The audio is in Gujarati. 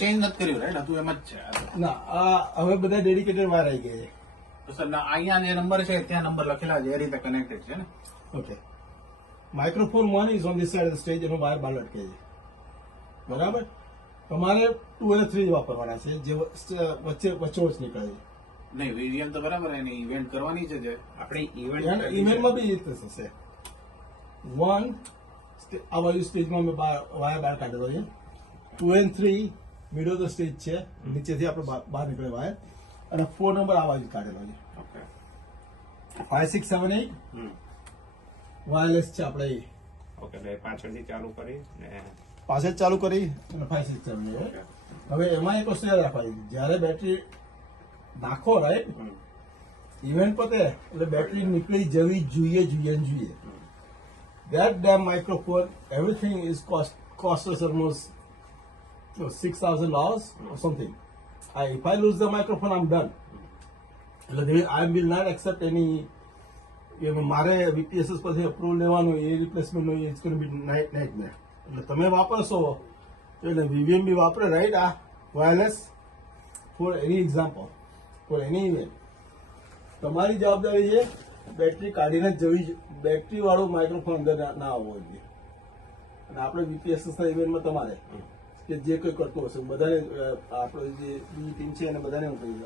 ચેન્જ નથી કર્યું રાઈટ, હતું એમ જ છે. ના આ હવે બધા ડેડિકેટેડ વાયર આવી ગયા છે. તો સર અહીંયા જે નંબર છે ત્યાં નંબર લખેલા છે એ રીતે કનેક્ટેડ છે ને. Okay, microphone 1 is on this side of the stage, એનો વાયર બહાર લટકે છે. બરાબર, તમારે 2 અને 3 વાપરવાના છે, જે વચ્ચોવચ નીકળે છે. નહીં, વીવીએમ તો બરાબર એની ઇવેન્ટ કરવાની છે જે આપણે ઇવેન્ટ ઈમેલમાં બી એ રીતે થશે. 1 આ બાજુ સ્ટેજમાં મેં વાયર બહાર કાઢેલો છે. 2 and 3 મિડલ ધ સ્ટેજ છે, નીચેથી આપણે બહાર નીકળે વાયર. અને 4 નંબર આ બાજુ કાઢેલો છે. ઓકે 5, 6, 7, 8 વાયરલેસ છે આપણે. ઓકે, એટલે પાછળથી ચાલુ કરી ને પાછળ ચાલુ કરી અને 5, 6, 7, 8. હવે એમાં એક વસ્તુ યાદ રાખવાની, જયારે બેટરી નાખો રાઈટ, ઇવેન્ટ પતે એટલે બેટરી નીકળી જવી જોઈએ. That damn microphone, everything is cost us almost $6,000 or something. If I lose the microphone, I'm done. I will not accept any. મારે VPSS પરથી અપ્રુવલ લેવાનું, એ રિપ્લેસમેન્ટ નો, ઇટ્સ ગોઈંગ બી નાઇટમેર. એટલે તમે વાપરશો એટલે VVM બી વાપરે રાઈટ, આ વાયરલેસ ફોર એની એક્ઝામ્પલ, ફોર એની ઇવેન્ટ. તમારી જવાબદારી છે બેટરી કાઢીને જવી, બેટરી વાળો માઇક્રોફોન અંદર ના આવવો જોઈએ. અને આપણે VPSS ના ઇવેન્ટમાં તમારે કે જે કોઈ કરતું હશે બધાને, આપણે જે બીજી ટીમ છે એને બધાને હું કહી દઉં